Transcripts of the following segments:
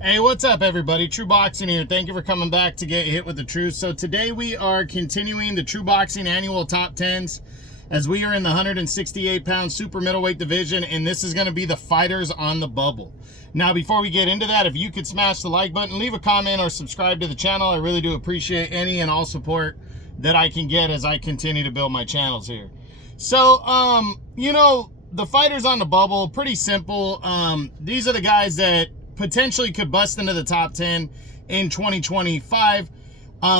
Hey, what's up, everybody? True Boxing here. Thank you for coming back to get hit with the truth. So today we are continuing the True Boxing annual top 10s as we are in the 168-pound super middleweight division, and this is going to be the fighters on the bubble. Now, before we get into that, if you could smash the like button, leave a comment, or subscribe to the channel. I really do appreciate any and all support that I can get as I continue to build my channels here. So, the fighters on the bubble, pretty simple. These are the guys that potentially could bust into the top 10 in 2025.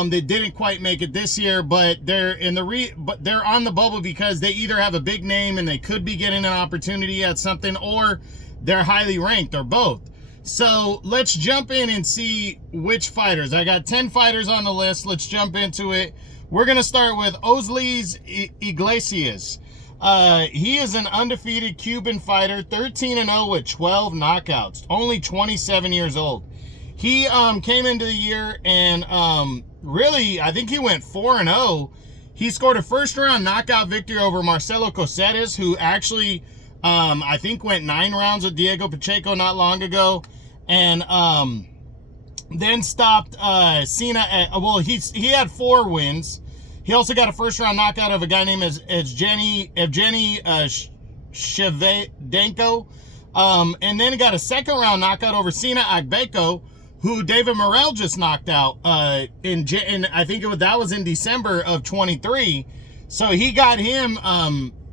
They didn't quite make it this year, but they're they're on the bubble because they either have a big name and they could be getting an opportunity at something, or they're highly ranked, or both. So let's jump in and see which fighters. I got 10 fighters on the list. Let's jump into it. We're going to start with Osleys Iglesias. He is an undefeated Cuban fighter, 13-0 with 12 knockouts, only 27 years old. He came into the year and really, I think he went 4-0. He scored a first-round knockout victory over Marcelo Coceres, who actually, I think, went 9 rounds with Diego Pacheco not long ago, and then stopped Cena at, he had 4 wins. He also got a first-round knockout of a guy named Evgeny Shevchenko. And then he got a second-round knockout over Sina Agbeko, who David Morrell just knocked out. I think that was in December of 23. So he got him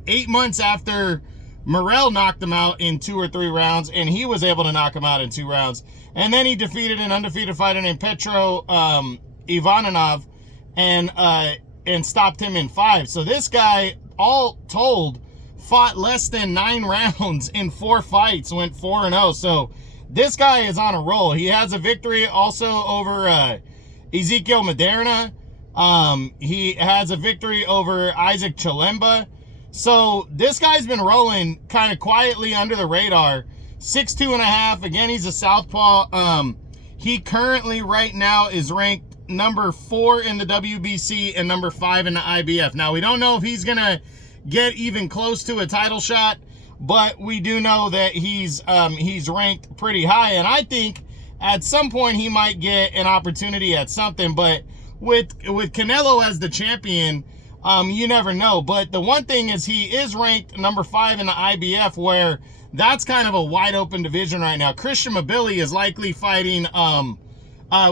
8 months after Morrell knocked him out in 2 or 3 rounds, and he was able to knock him out in 2 rounds. And then he defeated an undefeated fighter named Petro Ivanov, and stopped him in 5. So this guy, all told, fought less than 9 rounds in 4 fights, went 4-0. So this guy is on a roll. He has a victory also over Ezekiel Maderna. He has a victory over Isaac Chilemba. So this guy's been rolling kind of quietly under the radar. 6'2.5". Again, he's a southpaw. He currently right now is ranked number 4 in the WBC and number 5 in the IBF. Now, we don't know if he's going to get even close to a title shot, but we do know that he's ranked pretty high, and I think at some point he might get an opportunity at something. But with Canelo as the champion, you never know. But the one thing is, he is ranked number 5 in the IBF, where that's kind of a wide open division right now. Christian Mabili is likely fighting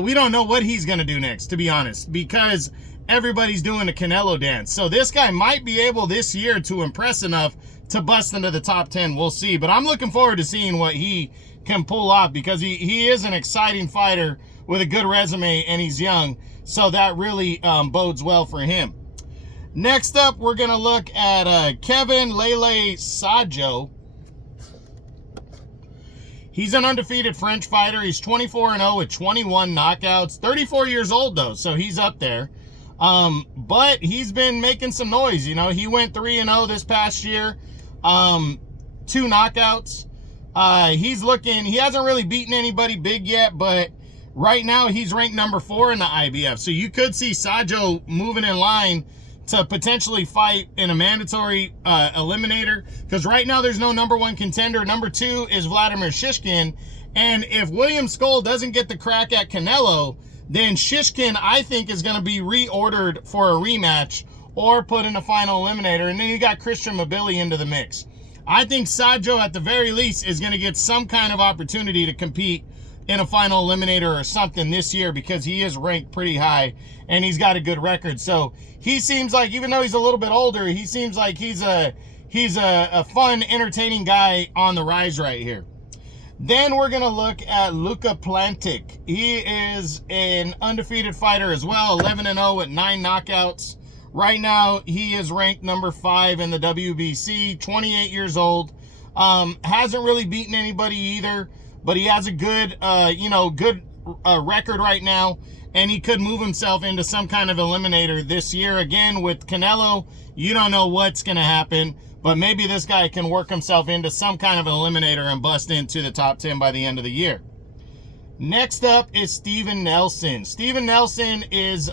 we don't know what he's going to do next, to be honest, because everybody's doing the Canelo dance. So this guy might be able this year to impress enough to bust into the top 10. We'll see. But I'm looking forward to seeing what he can pull off, because he is an exciting fighter with a good resume, and he's young. So that really bodes well for him. Next up, we're going to look at Kevin Lele Sajo. He's an undefeated French fighter. He's 24-0 with 21 knockouts. 34 years old, though, so he's up there. But he's been making some noise. You know, he went 3-0 this past year. 2 knockouts. He hasn't really beaten anybody big yet, but right now he's ranked number 4 in the IBF. So you could see Sajo moving in line to potentially fight in a mandatory eliminator, because right now there's no number 1 contender. Number 2 is Vladimir Shishkin, and if William Skoll doesn't get the crack at Canelo, then Shishkin, I think, is going to be reordered for a rematch or put in a final eliminator, and then you got Christian Mabili into the mix. I think Sajo, at the very least, is going to get some kind of opportunity to compete in a final eliminator or something this year, because he is ranked pretty high and he's got a good record. So he seems like, even though he's a little bit older, he seems like he's a fun, entertaining guy on the rise right here. Then we're going to look at Luka Plantic. He is an undefeated fighter as well, 11-0 with 9 knockouts. Right now, he is ranked number 5 in the WBC, 28 years old. Hasn't really beaten anybody either, but he has a good, record right now, and he could move himself into some kind of eliminator this year. Again, with Canelo, you don't know what's going to happen, but maybe this guy can work himself into some kind of an eliminator and bust into the top 10 by the end of the year. Next up is Steven Nelson. Steven Nelson is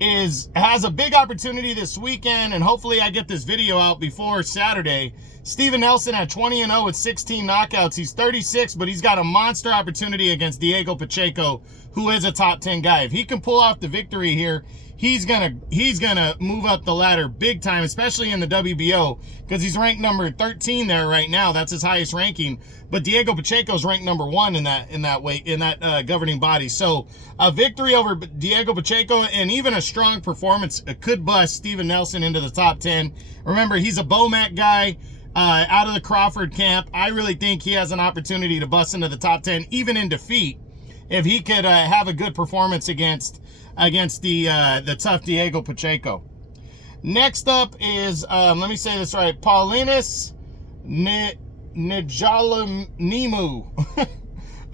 has a big opportunity this weekend, and hopefully I get this video out before Saturday. Steven Nelson at 20-0 with 16 knockouts. He's 36, but he's got a monster opportunity against Diego Pacheco, who is a top 10 guy. If he can pull off the victory here, he's gonna move up the ladder big time, especially in the WBO, because he's ranked number 13 there right now. That's his highest ranking. But Diego Pacheco's ranked number 1 in that governing body. So a victory over Diego Pacheco and even a strong performance could bust Steven Nelson into the top 10. Remember, he's a BOMAC guy. Out of the Crawford camp. I really think he has an opportunity to bust into the top 10, even in defeat, if he could have a good performance against the tough Diego Pacheco. Next up is, let me say this right, Paulinus Njalanimu,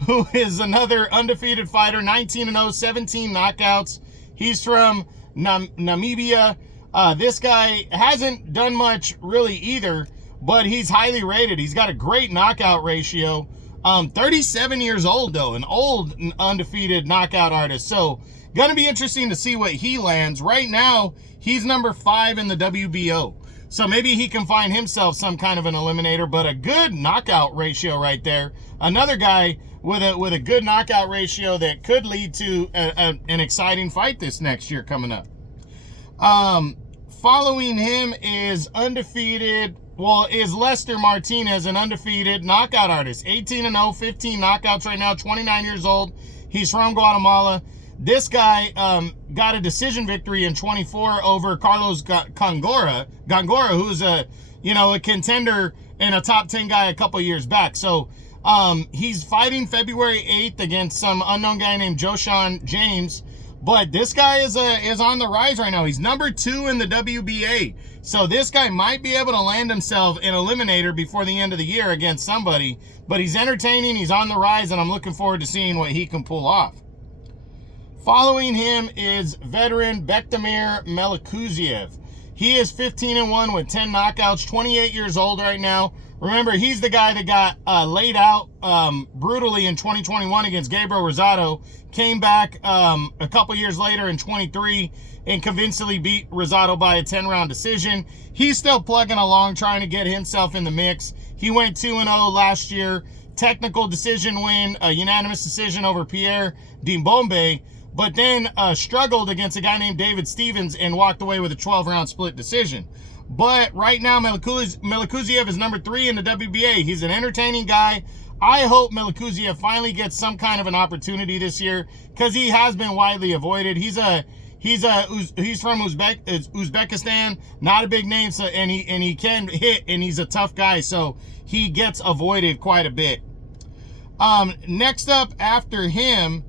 who is another undefeated fighter, 19-0, 17 knockouts. He's from Namibia. This guy hasn't done much really either, but he's highly rated. He's got a great knockout ratio. 37 years old, though, an old undefeated knockout artist. So gonna be interesting to see what he lands. Right now, he's number 5 in the WBO. So maybe he can find himself some kind of an eliminator, but a good knockout ratio right there. Another guy with a good knockout ratio that could lead to an exciting fight this next year coming up. Following him is is Lester Martinez, an undefeated knockout artist. 18-0, 15 knockouts right now, 29 years old. He's from Guatemala. This guy got a decision victory in 24 over Carlos Gongora, who's a contender and a top 10 guy a couple years back. So he's fighting February 8th against some unknown guy named Joshan James. But this guy is on the rise right now. He's number 2 in the WBA. So this guy might be able to land himself an eliminator before the end of the year against somebody. But he's entertaining, he's on the rise, and I'm looking forward to seeing what he can pull off. Following him is veteran Bektamir Melikuziev. He is 15-1 with 10 knockouts, 28 years old right now. Remember, he's the guy that got laid out brutally in 2021 against Gabriel Rosado. Came back a couple years later in 23 and convincingly beat Rosado by a 10-round decision. He's still plugging along, trying to get himself in the mix. He went 2-0 last year. Technical decision win, a unanimous decision over Pierre Dimbombe, but then struggled against a guy named David Stevens and walked away with a 12-round split decision. But right now, Melikuziev is number 3 in the WBA. He's an entertaining guy. I hope Melikuziev finally gets some kind of an opportunity this year, because he has been widely avoided. He's from Uzbekistan, not a big name, so and he can hit, and he's a tough guy, so he gets avoided quite a bit. Next up after him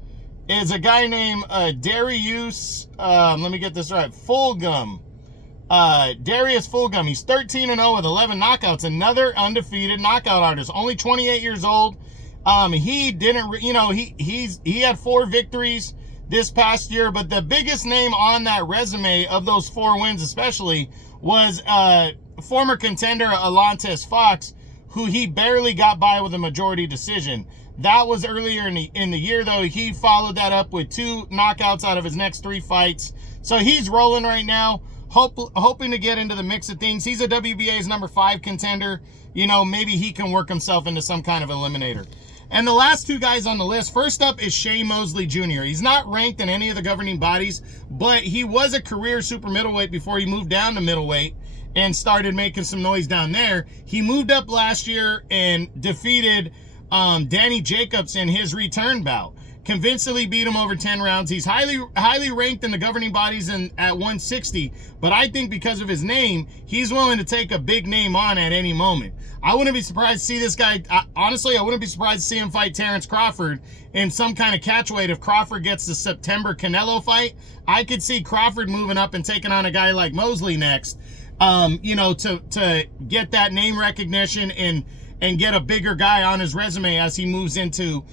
is a guy named Darius. Let me get this right. Fulghum. Darius Fulghum. He's 13-0 with 11 knockouts. Another undefeated knockout artist. Only 28 years old. He didn't, he had 4 victories this past year, but the biggest name on that resume of those 4 wins especially was former contender Alontes Fox, who he barely got by with a majority decision. That was earlier in the year, though. He followed that up with 2 knockouts out of his next 3 fights. So he's rolling right now. Hoping to get into the mix of things. He's a WBA's number 5 contender. Maybe he can work himself into some kind of eliminator. And the last 2 guys on the list, first up is Shane Mosley Jr. He's not ranked in any of the governing bodies, but he was a career super middleweight before he moved down to middleweight and started making some noise down there. He moved up last year and defeated Danny Jacobs in his return bout. Convincingly beat him over 10 rounds. He's highly ranked in the governing bodies at 160, but I think because of his name, he's willing to take a big name on at any moment. I wouldn't be surprised to see this guy, honestly, I wouldn't be surprised to see him fight Terrence Crawford in some kind of catchweight if Crawford gets the September Canelo fight. I could see Crawford moving up and taking on a guy like Mosley next, to get that name recognition and get a bigger guy on his resume as he moves into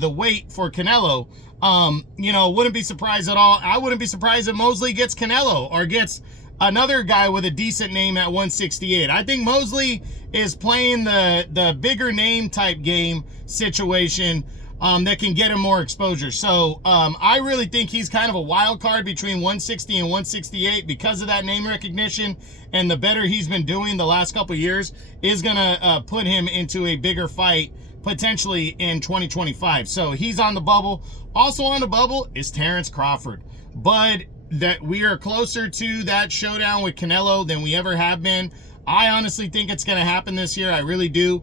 the weight for Canelo. Wouldn't be surprised at all. I wouldn't be surprised if Mosley gets Canelo or gets another guy with a decent name at 168. I think Mosley is playing the bigger name type game situation. that can get him more exposure. So I really think he's kind of a wild card between 160 and 168 because of that name recognition, and the better he's been doing the last couple years is gonna put him into a bigger fight potentially in 2025. So he's on the bubble. Also on the bubble is Terrence Crawford. Bud, that we are closer to that showdown with Canelo than we ever have been. I honestly think it's going to happen this year. I really do.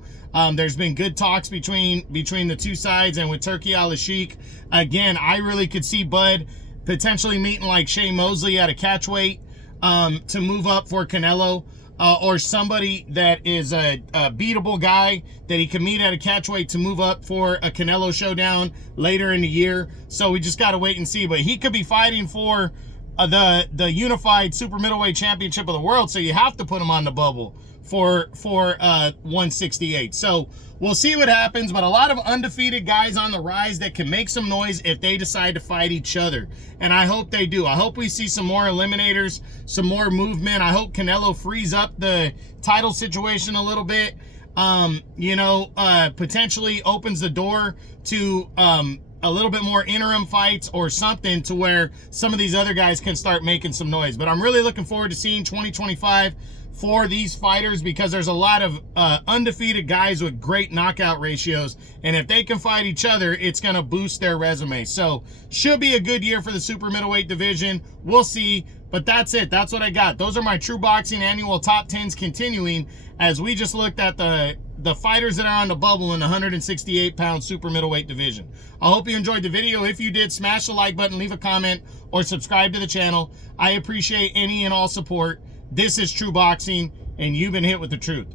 There's been good talks between the two sides, and with Turki Al-Sheikh, again, I really could see Bud potentially meeting like Shea Mosley at a catch weight to move up for Canelo, or somebody that is a beatable guy that he can meet at a catch weight to move up for a Canelo showdown later in the year. So we just got to wait and see. But he could be fighting for the unified super middleweight championship of the world, so you have to put him on the bubble for 168. So we'll see what happens, but a lot of undefeated guys on the rise that can make some noise if they decide to fight each other, and I hope they do. I hope we see some more eliminators, some more movement. I hope Canelo frees up the title situation a little bit, potentially opens the door to a little bit more interim fights or something, to where some of these other guys can start making some noise. But I'm really looking forward to seeing 2025 for these fighters, because there's a lot of undefeated guys with great knockout ratios, and if they can fight each other, it's going to boost their resume. So should be a good year for the super middleweight division. We'll see, but that's it. That's what I got. Those are my True Boxing annual top 10s, continuing as we just looked at the fighters that are on the bubble in the 168-pound super middleweight division. I hope you enjoyed the video. If you did, smash the like button, leave a comment, or subscribe to the channel. I appreciate any and all support. This is True Boxing, and you've been hit with the truth.